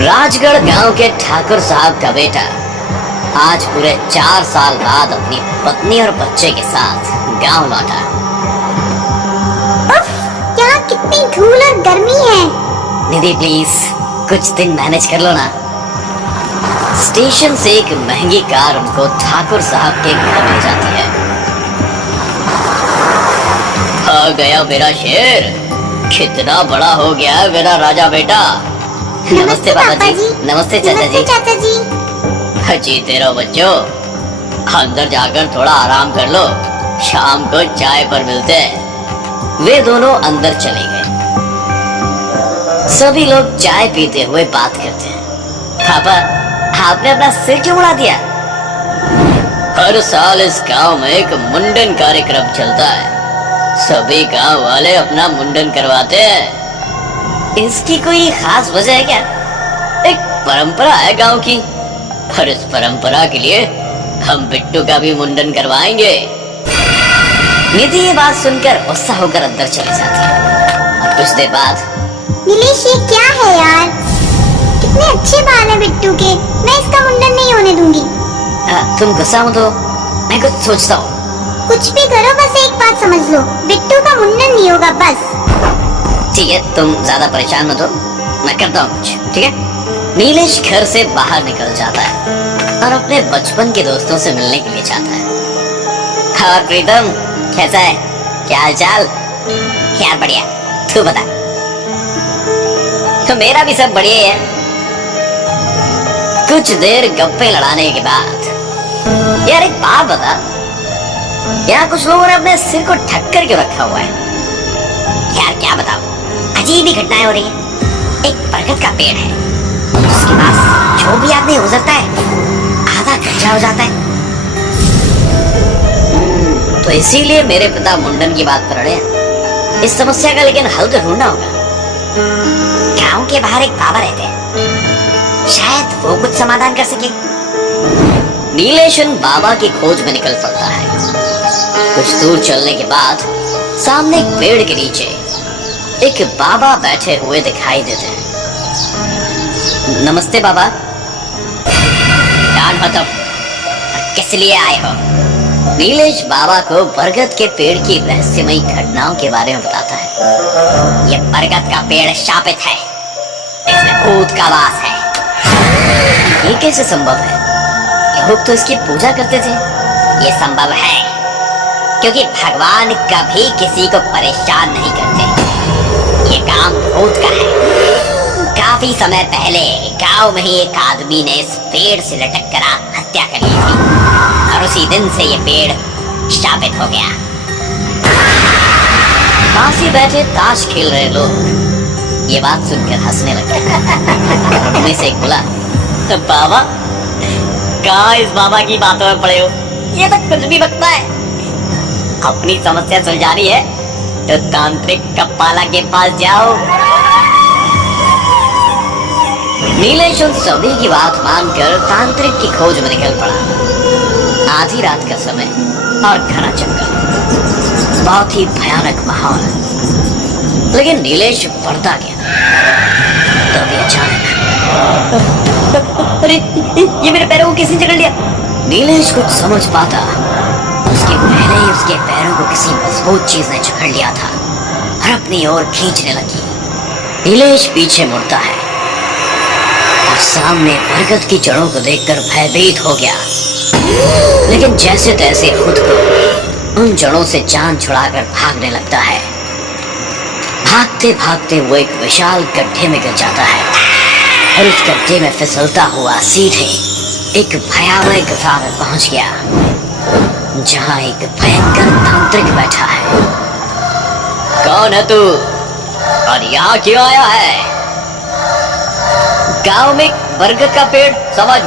राजगढ़ गांव के ठाकुर साहब का बेटा आज पूरे 4 साल बाद अपनी पत्नी और बच्चे के साथ गांव लौटा। उफ, यहाँ कितनी धूल और गर्मी है। निधि प्लीज कुछ दिन मैनेज कर लो ना। स्टेशन से एक महंगी कार उनको ठाकुर साहब के घर ले जाती है। आ गया मेरा शेर, कितना बड़ा हो गया है मेरा राजा बेटा। नमस्ते पापा जी। नमस्ते चाचा जी। चाचा जी। जीते रहो बच्चों, अंदर जाकर थोड़ा आराम कर लो, शाम को चाय पर मिलते हैं। वे दोनों अंदर चले गए। सभी लोग चाय पीते हुए बात करते हैं। पापा, आपने अपना सिर क्यों उड़ा दिया? हर साल इस गांव में एक मुंडन कार्यक्रम चलता है, सभी गांव वाले अपना मुंडन करवाते हैं। इसकी कोई खास वजह है क्या? एक परंपरा है गांव की, और इस परंपरा के लिए हम बिट्टू का भी मुंडन करवाएंगे। निधि ये बात सुनकर गुस्सा होकर अंदर चली जाती है। और कुछ देर बाद, नीलेश ये क्या है यार, कितने अच्छे बाल हैं बिट्टू के, मैं इसका मुंडन नहीं होने दूंगी। तुम गुस्सा मत हो, मैं कुछ सोचता हूँ। कुछ भी करो, बस एक बात समझ लो, बिट्टू का मुंडन नहीं होगा बस। ठीक है, तुम ज्यादा परेशान मत हो, मैं करता हूँ कुछ, ठीक है? नीलेश घर से बाहर निकल जाता है और अपने बचपन के दोस्तों से मिलने के लिए जाता है। और प्रीतम कैसा है, क्या हाल चाल? यार बढ़िया, तू बता। तो मेरा भी सब बढ़िया है। कुछ देर गप्पे लड़ाने के बाद, यार एक बात बता, यहाँ कुछ लोगों ने अपने सिर को ढक कर क्यों रखा हुआ है? यार क्या बताओ, अजीब ही घटनाएं हो रही है। एक बरगद का पेड़ है, उसके पास जो भी आदमी गुजरता है आधा गंजा हो जाता है। तो इसीलिए मेरे पिता मुंडन की बात कर रहे हैं। इस समस्या का लेकिन हल तो ढूंढना होगा। गांव के बाहर एक बाबा रहते हैं, शायद वो कुछ समाधान कर सके। नीलेश उन बाबा की खोज में निकल पड़ता है। कुछ दूर चलने के बाद सामने एक पेड़ के नीचे एक बाबा बैठे हुए दिखाई देते हैं। नमस्ते बाबा। कौन हो तुम, किस लिए आए हो? नीलेश बाबा को बरगद के पेड़ की रहस्यमयी घटनाओं के बारे में बताता है। यह बरगद का पेड़ शापित है, इसमें भूत का वास है। ये कैसे संभव है? लोग तो इसकी पूजा करते थे। ये संभव है क्योंकि भगवान कभी किसी को परेशान नहीं करते। ये काम भूत का है। काफी समय पहले गांव में ही एक आदमी ने इस पेड़ से लटक कर हत्या कर ली थी, और उसी दिन से ये पेड़ शापित हो गया। पास ही बैठे ताश खेल रहे लोग ये बात सुनकर हंसने लगे। उनमें से एक बोला, बाबा कहाँ इस बाबा की बातों में पड़े हो, ये तो कुछ भी बकता है। अपनी समस्या सुलझानी है तो तांत्रिक कप्पाला के पास जाओ। नीलेश उन सभी की बात मानकर तांत्रिक की खोज में निकल पड़ा। आधी रात का समय और घना जंगल, बहुत ही भयानक माहौल। लेकिन नीलेश बढ़ता गया। तभी अचानक, अरे ये मेरे पैरों को किसने जकड़ लिया? नीलेश कुछ समझ पाता, उसके पहले ही उसके पैरों को किसी मजबूत चीज ने जकड़ लिया था और अपनी ओर खींचने लगी। नीलेश पीछे मुड़ता है और सामने बरगद की जड़ों को देखकर भयभीत हो गया। लेकिन जैसे तैसे खुद को उन जड़ों से जान छुड़ाकर भागने लगता है। भागते भागते वो एक विशाल गड्ढे में गिर जाता है और उस गड्ढे में फिसलता हुआ सीधे एक भयावह गुफा में पहुंच गया, जहां एक भयंकर तांत्रिक बैठा है। कौन है तू और यहाँ क्यों आया है? गांव में बरगद का पेड़। समझ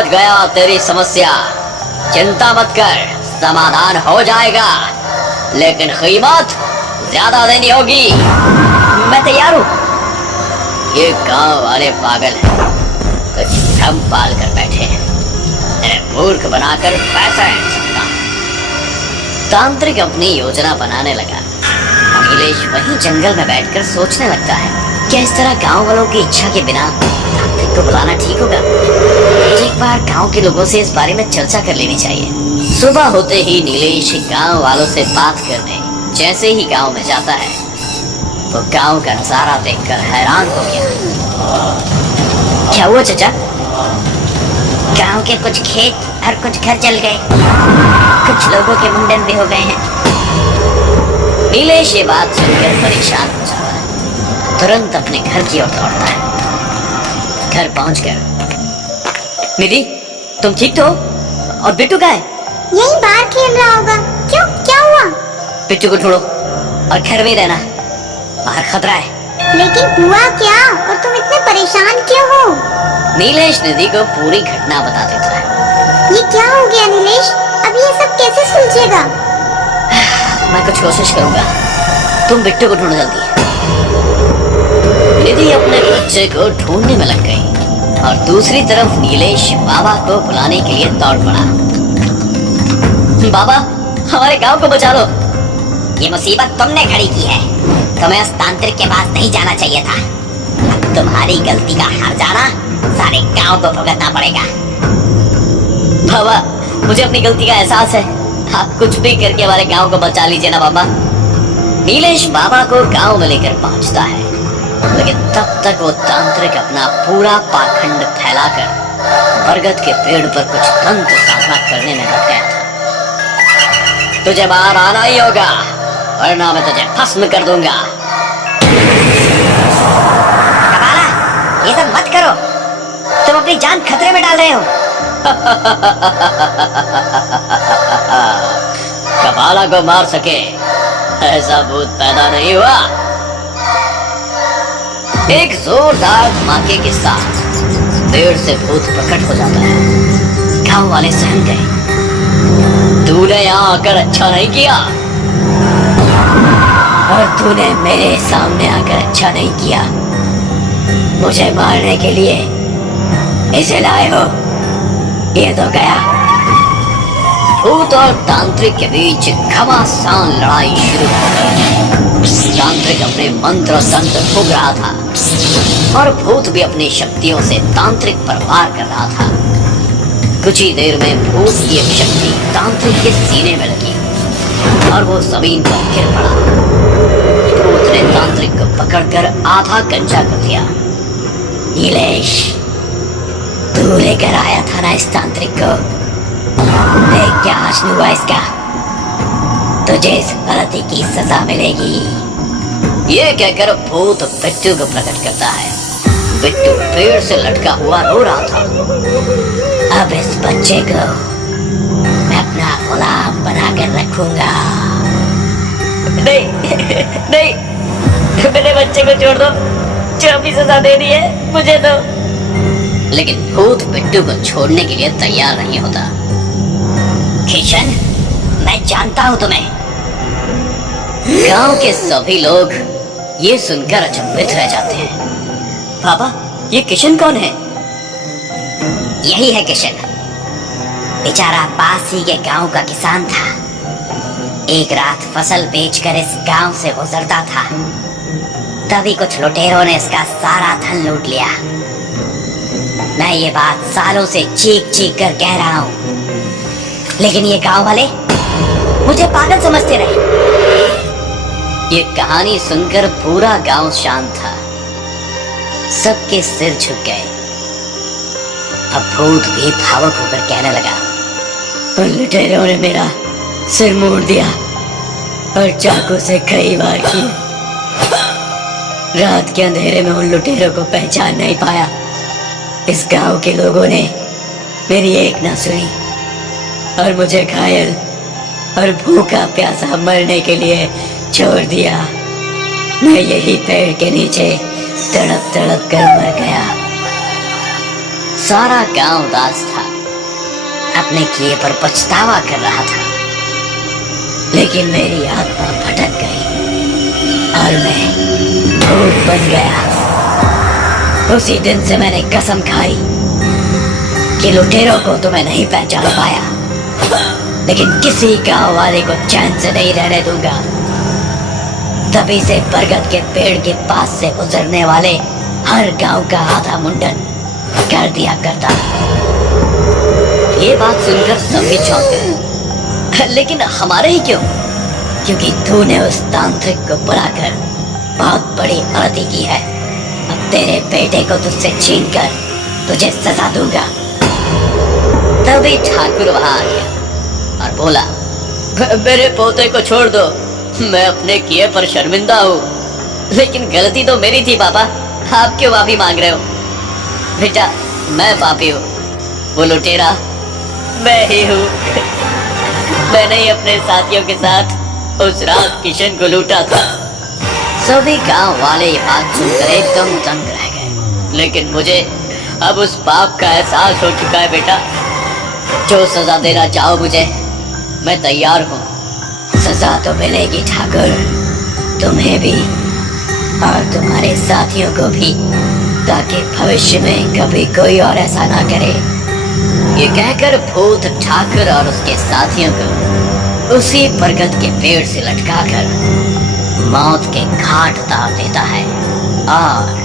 गया तेरी समस्या, चिंता मत कर, समाधान हो जाएगा, लेकिन कीमत ज्यादा देनी होगी। मैं तैयार हूँ। ये गांव वाले पागल हैं, कुछ भ्रम पाल कर बैठे हैं, मूर्ख बनाकर पैसा है सकता। तांत्रिक अपनी योजना बनाने लगा। नीलेश वहीं जंगल में बैठकर सोचने लगता है, क्या इस तरह गांव वालों की इच्छा के बिना तांत्रिक को बुलाना ठीक होगा। मुझे एक बार गांव के लोगों से इस बारे में चर्चा कर लेनी चाहिए। सुबह होते ही नीलेश गांव वालों से बात करने जैसे ही गांव में जाता है तो गांव का नजारा देखकर हैरान हो गया। क्या हुआ चाचा? गांव के कुछ खेत और कुछ घर जल गए, कुछ लोगों के मुंडन भी हो गए हैं। नीलेश ये बात सुनकर परेशान हो जाता है, तुरंत अपने घर की ओर दौड़ता है। घर पहुंचकर, निधि तुम ठीक तो हो? और बिट्टू कहाँ है? यही बाहर खेल रहा होगा। क्यों, क्या हुआ? बिट्टू को ढूंढो और घर में ही रहना, बाहर खतरा है। लेकिन हुआ क्या और तुम इतने परेशान क्यों हो? नीलेश निधि को पूरी घटना बता देता है। ये क्या हो गया नीलेश? अब ये सब कैसे सुलझेगा? मैं कुछ कोशिश करूंगा, तुम बिट्टू को ढूंढो जल्दी। निधि अपने बच्चे को ढूंढने में लग गई और दूसरी तरफ नीलेश बाबा को बुलाने के लिए दौड़ पड़ा। बाबा, हमारे गांव को बचा लो। ये मुसीबत तुमने खड़ी की है, तुम्हें उस तांत्रिक के पास नहीं जाना चाहिए था। अब तुम्हारी गलती का हर्जाना सारे गांव को भुगतना पड़ेगा। बाबा, मुझे अपनी गलती का एहसास है, आप कुछ भी करके हमारे गांव को बचा लीजिए ना बाबा। नीलेश बाबा को गांव में लेकर पहुंचता है, लेकिन तब तक वो तांत्रिक अपना पूरा पाखंड फैलाकर बरगद के पेड़ पर कुछ तंत्र साधना करने में लग गया था। तुझे बाहर आना ही होगा, वरना मैं तुझे भस्म कर दूंगा। कबाला, ये सब मत करो, तुम अपनी जान खतरे में डाल रहे हो। कबाला को मार सके ऐसा भूत पैदा नहीं हुआ। एक जोरदार धमाके के साथ पेड़ से भूत प्रकट हो जाता है। गांव वाले सहम गए। तूने यहाँ आकर अच्छा नहीं किया, और तूने मेरे सामने आकर अच्छा नहीं किया। मुझे मारने के लिए इसे लाए हो, ये तो गया। भूत और तांत्रिक के बीच घमासान लड़ाई शुरू हो गई। तांत्रिक अपने मंत्र और तंत्र फूंक रहा था और भूत भी अपनी शक्तियों से तांत्रिक पर वार कर रहा था। कुछ ही देर में भूत की एक शक्ति तांत्रिक के सीने में लगी और वो जमीन पर गिर पड़ा। भूत ने तांत्रिक को पकड़कर आधा कंचा कर दिया। नीलेश, तू लेकर आया था ना इस तांत्रिक को, देख क्या हासिल हुआ इसका। तुझे इस गलती की सजा मिलेगी। ये कहकर भूत बिट्टू को प्रकट करता है। बिट्टू पेड़ से लटका हुआ रो रहा था। अब इस बच्चे को मैं अपना गुलाम बनाकर रखूंगा। नहीं नहीं, मेरे बच्चे को छोड़ दो, जो भी सजा देनी है मुझे दो। लेकिन भूत बिट्टू को छोड़ने के लिए तैयार नहीं होता। किशन, मैं जानता हूं तुम्हें। गांव के सभी लोग ये सुनकर अचंभित रह जाते हैं। बाबा, ये किशन कौन है? यही है किशन, बेचारा पास ही के गांव का किसान था। एक रात फसल बेचकर इस गांव से गुजरता था, तभी कुछ लुटेरों ने इसका सारा धन लूट लिया। मैं ये बात सालों से चीख चीख कर कह रहा हूं, लेकिन ये गांव वाले मुझे पागल समझते रहे। ये कहानी सुनकर पूरा गांव शांत था, सबके सिर झुक गए। अब भूत भी भावुक होकर कहने लगा, उन लुटेरों ने मेरा सिर मोड़ दिया और चाकू से कई बार किए। रात के अंधेरे में उन लुटेरों को पहचान नहीं पाया। इस गांव के लोगों ने मेरी एक ना सुनी और मुझे घायल और भूखा प्यासा मरने के लिए छोड़ दिया। मैं यही पेड़ के नीचे तड़प तड़प कर मर गया। सारा गांव उदास था, अपने किए पर पछतावा कर रहा था। लेकिन मेरी आत्मा भटक गई और मैं भूत बन गया। उसी दिन से मैंने कसम खाई कि लुटेरों को तो मैं नहीं पहचान पाया, लेकिन किसी गांव वाले को चैन से नहीं रहने दूंगा। तभी से बरगद के पेड़ के पास से गुजरने वाले हर गांव का आधा मुंडन कर दिया करता। ये बात सुनकर सभी चौंक गए। लेकिन हमारे ही क्यों? क्योंकि तूने उस तांत्रिक को बुलाकर बहुत बड़ी गलती की है। अब तेरे बेटे को तुझसे छीन कर तुझे सजा दूंगा। तभी ठाकुर वहां आ गया और बोला, मेरे पोते को छोड़ दो, मैं अपने किए पर शर्मिंदा हूँ। लेकिन गलती तो मेरी थी पापा, आप क्यों माफी मांग रहे हो? बेटा मैं पापी हूँ, वो लुटेरा मैं ही हूँ। मैंने ही अपने साथियों के साथ उस रात किशन को लूटा था। सभी गांव वाले ये बात सुनकर एकदम दंग रह गए। लेकिन मुझे अब उस पाप का एहसास हो चुका है बेटा। जो सजा देना चाहो मुझे, मैं तैयार हूँ। सजा तो मिलेगी ठाकुर, तुम्हें भी और तुम्हारे साथियों को भी, ताकि भविष्य में कभी कोई और ऐसा ना करे। ये कहकर भूत ठाकुर और उसके साथियों को उसी बरगद के पेड़ से लटकाकर मौत के घाट उतार देता है। और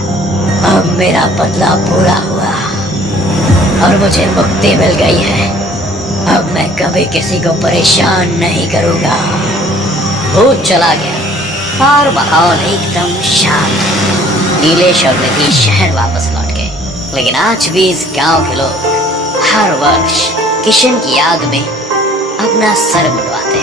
अब मेरा बदला पूरा हुआ और मुझे मुक्ति मिल गई है। अब मैं कभी किसी को परेशान नहीं करूंगा। भूत चला गया और माहौल एकदम शांत। नीलेश और निधि शहर वापस लौट गए। लेकिन आज भी इस गांव के लोग हर वर्ष किशन की याद में अपना सर मुंडवाते हैं।